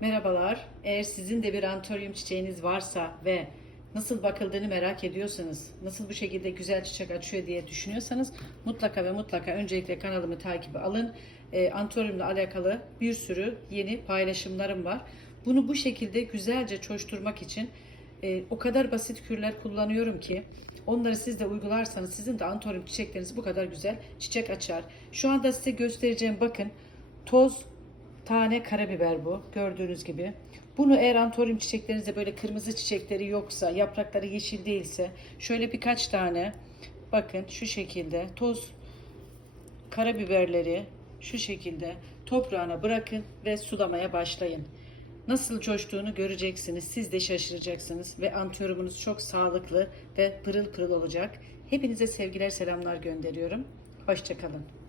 Merhabalar. Eğer sizin de bir antoryum çiçeğiniz varsa ve nasıl bakıldığını merak ediyorsanız, nasıl bu şekilde güzel çiçek açıyor diye düşünüyorsanız mutlaka ve mutlaka öncelikle kanalımı takibi alın. E, antoryumla alakalı bir sürü yeni paylaşımlarım var. Bunu bu şekilde güzelce çoşturmak için e, o kadar basit kürler kullanıyorum ki onları siz de uygularsanız sizin de antoryum çiçekleriniz bu kadar güzel çiçek açar. Şu anda size göstereceğim bakın toz tane karabiber bu gördüğünüz gibi. Bunu eğer antoryum çiçeklerinizde böyle kırmızı çiçekleri yoksa, yaprakları yeşil değilse şöyle birkaç tane bakın şu şekilde toz karabiberleri şu şekilde toprağına bırakın ve sulamaya başlayın. Nasıl coştuğunu göreceksiniz. Siz de şaşıracaksınız ve antiyorumunuz çok sağlıklı ve pırıl pırıl olacak. Hepinize sevgiler selamlar gönderiyorum. Hoşçakalın.